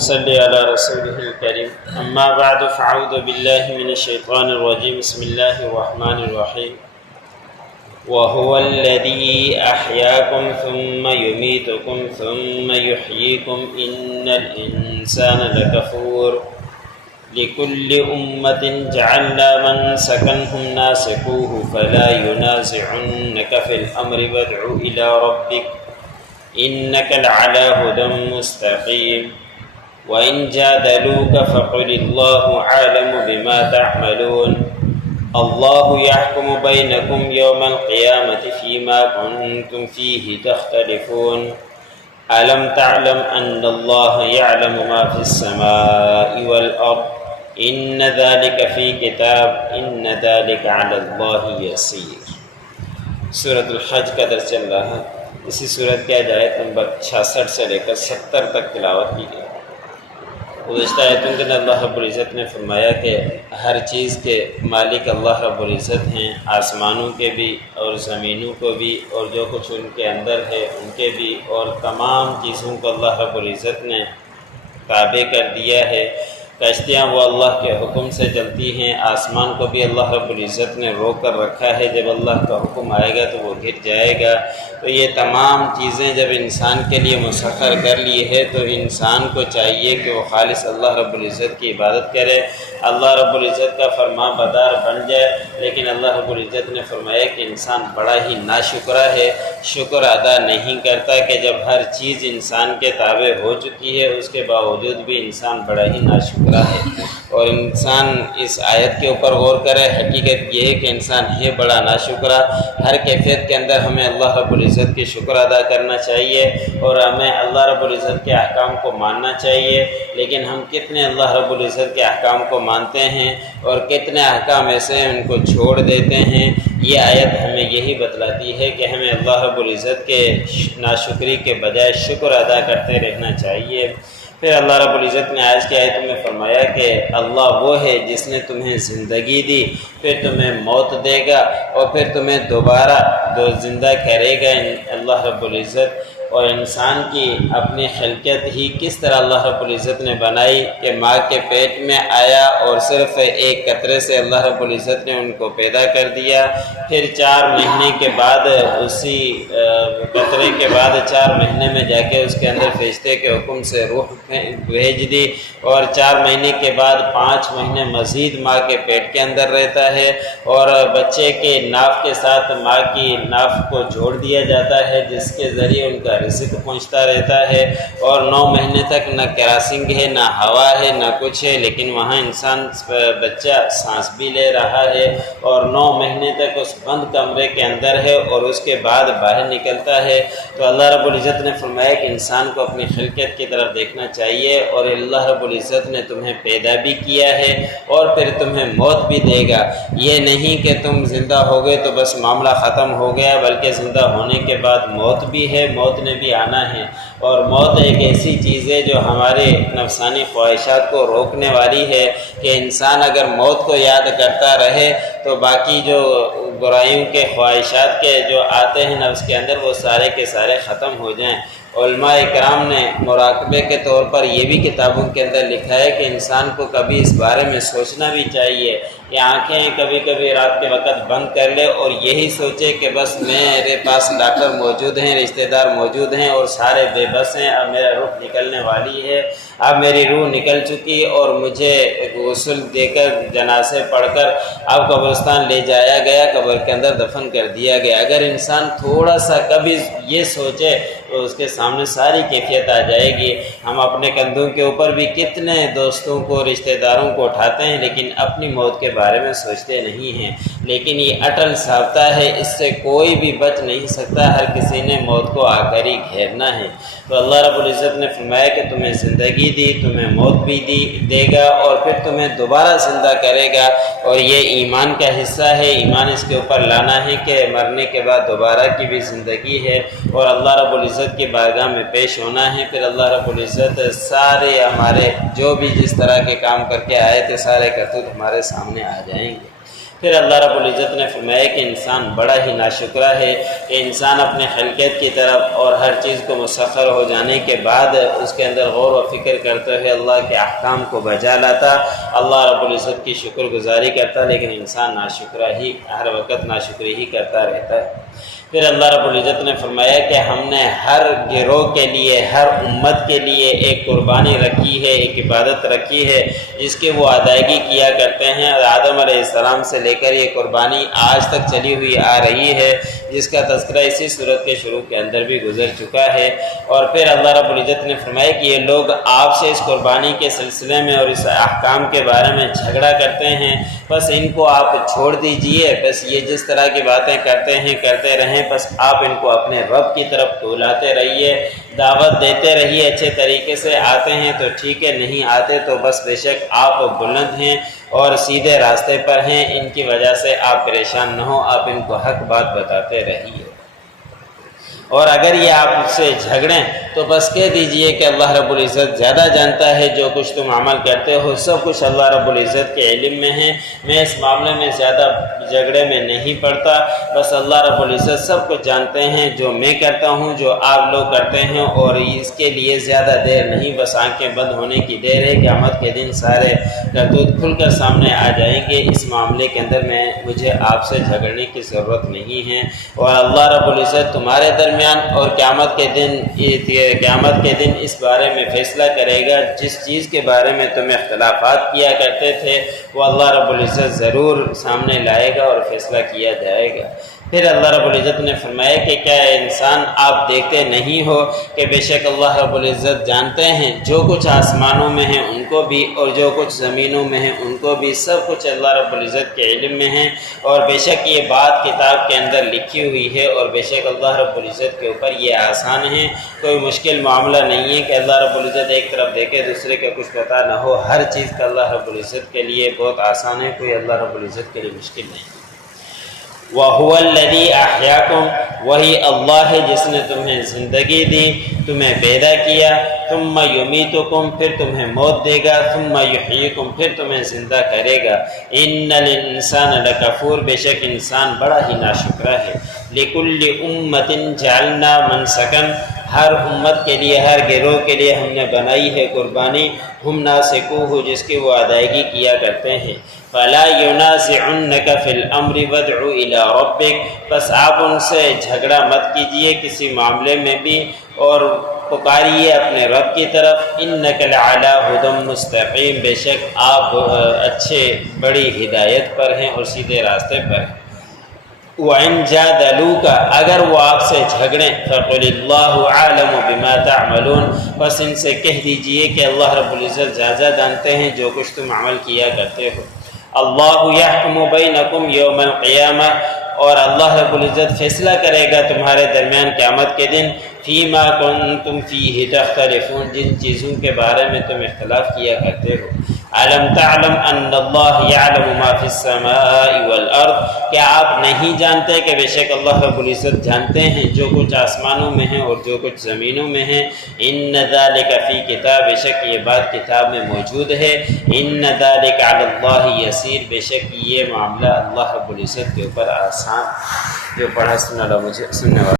نصلي على رسوله الكريم أما بعد فأعوذ بالله من الشيطان الرجيم بسم الله الرحمن الرحيم وهو الذي أحياكم ثم يميتكم ثم يحييكم إن الإنسان لكفور لكل أمة جعلنا من سكنهم ناسكوه فلا ينازعنك في الأمر وادع إلى ربك إنك لعلى هدى مستقيم وإن جادلوك فقل الله عالم بما تعملون الله يحكم بينكم يوم القيامة فيما كنتم فيه تختلفون ألم تعلم أن الله يعلم ما في السماء والأرض إن ذلك في كتاب إن ذلك على الله يسير۔ سورۃ الحج کا درس چل رہا ہے۔ اسی صورت کی آیت نمبر 66 سے لے کر 70 تک تلاوت کی گئی۔ گزشتہ آیتوں کے اندر اللہ رب العزت نے فرمایا کہ ہر چیز کے مالک اللہ رب العزت ہیں، آسمانوں کے بھی اور زمینوں کو بھی اور جو کچھ ان کے اندر ہے ان کے بھی، اور تمام چیزوں کو اللہ رب العزت نے تابع کر دیا ہے۔ کشتیاں وہ اللہ کے حکم سے چلتی ہیں، آسمان کو بھی اللہ رب العزت نے روک کر رکھا ہے، جب اللہ کا حکم آئے گا تو وہ گر جائے گا۔ تو یہ تمام چیزیں جب انسان کے لیے مسخر کر لی ہے تو انسان کو چاہیے کہ وہ خالص اللہ رب العزت کی عبادت کرے، اللہ رب العزت کا فرما بردار بن جائے۔ لیکن اللہ رب العزت نے فرمایا کہ انسان بڑا ہی ناشکرا ہے، شکر ادا نہیں کرتا کہ جب ہر چیز انسان کے تابع ہو چکی ہے اس کے باوجود بھی انسان بڑا ہی ناشکرا ہے۔ اور انسان اس آیت کے اوپر غور کرے، حقیقت یہ ہے کہ انسان ہے بڑا ناشکرا۔ ہر کیفیت کے اندر ہمیں اللہ رب العزت کی شکر ادا کرنا چاہیے اور ہمیں اللہ رب العزت کے احکام کو ماننا چاہیے۔ لیکن ہم کتنے اللہ رب العزت کے احکام کو مانتے ہیں اور کتنے احکام ایسے ہیں ان کو چھوڑ دیتے ہیں۔ یہ آیت ہمیں یہی بتلاتی ہے کہ ہمیں اللہ رب العزت کے ناشکری کے بجائے شکر ادا کرتے رہنا چاہیے۔ پھر اللہ رب العزت نے آج کی آیت میں فرمایا کہ اللہ وہ ہے جس نے تمہیں زندگی دی، پھر تمہیں موت دے گا اور پھر تمہیں دوبارہ زندہ کرے گا اللہ رب العزت۔ اور انسان کی اپنی خلقت ہی کس طرح اللہ رب العزت نے بنائی کہ ماں کے پیٹ میں آیا اور صرف ایک قطرے سے اللہ رب العزت نے ان کو پیدا کر دیا، پھر 4 مہینے کے بعد اسی قطرے کے بعد 4 مہینے میں جا کے اس کے اندر فرشتے کے حکم سے روح بھیج دی، اور 4 مہینے کے بعد 5 مہینے مزید ماں کے پیٹ کے اندر رہتا ہے، اور بچے کے ناف کے ساتھ ماں کی ناف کو جوڑ دیا جاتا ہے جس کے ذریعے ان کا رزق پہنچتا رہتا ہے، اور 9 مہینے تک نہ کراسنگ ہے نہ ہوا ہے نہ کچھ ہے، لیکن وہاں انسان بچہ سانس بھی لے رہا ہے، اور 9 مہینے تک اس بند کمرے کے اندر ہے اور اس کے بعد باہر نکلتا ہے۔ تو اللہ رب العزت نے فرمایا کہ انسان کو اپنی خلقت کی طرف دیکھنا چاہیے، اور اللہ رب العزت نے تمہیں پیدا بھی کیا ہے اور پھر تمہیں موت بھی دے گا۔ یہ نہیں کہ تم زندہ ہو گئے تو بس معاملہ ختم ہو گیا، بلکہ زندہ ہونے کے بعد موت بھی ہے، موت نے بھی آنا ہے۔ اور موت ایک ایسی چیز ہے جو ہمارے نفسانی خواہشات کو روکنے والی ہے کہ انسان اگر موت کو یاد کرتا رہے تو باقی جو برائیوں کے خواہشات کے جو آتے ہیں نفس کے اندر وہ سارے کے سارے ختم ہو جائیں۔ علماء اکرام نے مراقبے کے طور پر یہ بھی کتابوں کے اندر لکھا ہے کہ انسان کو کبھی اس بارے میں سوچنا بھی چاہیے کہ آنکھیں کبھی کبھی رات کے وقت بند کر لے اور یہی سوچے کہ بس میرے پاس ڈاکٹر موجود ہیں، رشتہ دار موجود ہیں اور سارے بے بس ہیں، اب میرا روح نکلنے والی ہے، اب میری روح نکل چکی اور مجھے غسل دے کر جنازے پڑھ کر اب قبرستان لے جایا گیا، قبر کے اندر دفن کر دیا گیا۔ اگر انسان تھوڑا سا کبھی یہ سوچے تو اس کے سامنے ساری کیفیت آ جائے گی۔ ہم اپنے کندھوں کے اوپر بھی کتنے دوستوں کو رشتہ داروں کو اٹھاتے ہیں لیکن اپنی موت کے بارے میں سوچتے نہیں ہیں، لیکن یہ اٹل ثابتہ ہے، اس سے کوئی بھی بچ نہیں سکتا، ہر کسی نے موت کو آ کر ہی گھیرنا ہے۔ تو اللہ رب العزت نے فرمایا کہ تمہیں زندگی دی، تمہیں موت بھی دے گا اور پھر تمہیں دوبارہ زندہ کرے گا، اور یہ ایمان کا حصہ ہے۔ ایمان اس کے اوپر لانا ہے کہ مرنے کے بعد دوبارہ کی بھی زندگی ہے اور اللہ رب العزت کی بارگاہ میں پیش ہونا ہے۔ پھر اللہ رب العزت سارے ہمارے جو بھی جس طرح کے کام کر کے آئے تھے سارے کرتوت ہمارے سامنے آ جائیں گے۔ پھر اللہ رب العزت نے فرمایا کہ انسان بڑا ہی ناشکرا ہے کہ انسان اپنے خلقت کی طرف اور ہر چیز کو مسخر ہو جانے کے بعد اس کے اندر غور و فکر کرتے ہوئے اللہ کے احکام کو بجا لاتا، اللہ رب العزت کی شکر گزاری کرتا، لیکن انسان ناشکرا ہی ہر وقت ناشکری ہی کرتا رہتا ہے۔ پھر اللہ رب العزت نے فرمایا کہ ہم نے ہر گروہ کے لیے، ہر امت کے لیے ایک قربانی رکھی ہے، ایک عبادت رکھی ہے جس کے وہ ادائیگی کیا کرتے ہیں۔ آدم علیہ السلام سے لے کر یہ قربانی آج تک چلی ہوئی آ رہی ہے، جس کا تذکرہ اسی صورت کے شروع کے اندر بھی گزر چکا ہے۔ اور پھر اللہ رب العزت نے فرمایا کہ یہ لوگ آپ سے اس قربانی کے سلسلے میں اور اس احکام کے بارے میں جھگڑا کرتے ہیں، بس ان کو آپ چھوڑ دیجئے، بس یہ جس طرح کی باتیں کرتے ہیں کرتے رہیں، بس آپ ان کو اپنے رب کی طرف بلاتے رہیے، دعوت دیتے رہیے، اچھے طریقے سے آتے ہیں تو ٹھیک ہے، نہیں آتے تو بس بے شک آپ بلند ہیں اور سیدھے راستے پر ہیں، ان کی وجہ سے آپ پریشان نہ ہوں، آپ ان کو حق بات بتاتے رہیے۔ اور اگر یہ آپ سے جھگڑیں تو بس کہہ دیجئے کہ اللہ رب العزت زیادہ جانتا ہے، جو کچھ تم عمل کرتے ہو سب کچھ اللہ رب العزت کے علم میں ہے، میں اس معاملے میں زیادہ جھگڑے میں نہیں پڑتا، بس اللہ رب العزت سب کچھ جانتے ہیں، جو میں کرتا ہوں جو آپ لوگ کرتے ہیں، اور اس کے لیے زیادہ دیر نہیں، بس آنکھیں بند ہونے کی دیر ہے، قیامت کے دن سارے کرتوت کھل کر سامنے آ جائیں گے۔ اس معاملے کے اندر مجھے آپ سے جھگڑنے کی ضرورت نہیں ہے، اور اللہ رب العزت تمہارے درمیان اور قیامت کے دن اس بارے میں فیصلہ کرے گا۔ جس چیز کے بارے میں تم اختلافات کیا کرتے تھے وہ اللہ رب العزت ضرور سامنے لائے گا اور فیصلہ کیا جائے گا۔ پھر اللہ رب العزت نے فرمایا کہ کیا انسان آپ دیکھتے نہیں ہو کہ بے شک اللہ رب العزت جانتے ہیں جو کچھ آسمانوں میں ہیں ان کو بھی اور جو کچھ زمینوں میں ہیں ان کو بھی، سب کچھ اللہ رب العزت کے علم میں ہیں، اور بے شک یہ بات کتاب کے اندر لکھی ہوئی ہے، اور بے شک اللہ رب العزت کے اوپر یہ آسان ہے، کوئی مشکل معاملہ نہیں ہے کہ اللہ رب العزت ایک طرف دیکھے دوسرے کا کچھ پتہ نہ ہو، ہر چیز کا اللہ رب العزت کے لیے بہت آسان ہے، کوئی اللہ رب العزت کے لیے مشکل نہیں۔ وَهُوَ الَّذِي أَحْيَاكُمْ، وہی اللہ ہے جس نے تمہیں زندگی دی، تمہیں پیدا کیا، ثُمَّ يُمِيتُكُمْ، پھر تمہیں موت دے گا، ثُمَّ يُحْيِيكُمْ، پھر تمہیں زندہ کرے گا۔ إِنَّ الْإِنسَانَ لَكَفُورٌ، بے شک انسان بڑا ہی ناشکرا ہے۔ لِكُلِّ أُمَّةٍ جَعَلْنَا مَنْسَكًا، ہر امت کے لیے، ہر گروہ کے لیے ہم نے بنائی ہے قربانی، ہم ناسکوہ، جس کی وہ ادائیگی کیا کرتے ہیں۔ فَلَا يُنَازِعُنَّكَ فِي الْأَمْرِ وَادْعُ إِلَىٰ رَبِّكَ، بس آپ ان سے جھگڑا مت کیجئے کسی معاملے میں بھی، اور پکاریے اپنے رب کی طرف۔ إِنَّكَ لَعَلَىٰ هُدًى مُسْتَقِيمٍ، بے شک آپ اچھے بڑی ہدایت پر ہیں اور سیدھے راستے پر ہیں۔ وَإِن جَادَلُوكَ، اگر وہ آپ سے جھگڑیں، فَقُلِ اللَّهُ أَعْلَمُ بِمَا تَعْمَلُونَ، بس ان سے کہہ دیجئے کہ اللہ رب العزت زیادہ جانتے ہیں جو کچھ تم عمل کیا کرتے ہو۔ اللہ یحکم بینکم یوم القیامہ، اور اللہ رب العزت فیصلہ کرے گا تمہارے درمیان قیامت کے دن، فیما کنتم فیہ تختلفون، جن چیزوں کے بارے میں تم اختلاف کیا کرتے ہو۔ علم تعلم ان اللہ یعلم ما فی السماء والارض، کیا آپ نہیں جانتے کہ بے شک اللہ رب العزت جانتے ہیں جو کچھ آسمانوں میں ہیں اور جو کچھ زمینوں میں ہیں۔ ان ذالک فی کتاب، بے شک یہ بات کتاب میں موجود ہے۔ ان ذالک علی اللہ یسیر، بے شک یہ معاملہ اللہ رب العزت کے اوپر آسان۔ جو پڑھا سنا مجھے سننے والا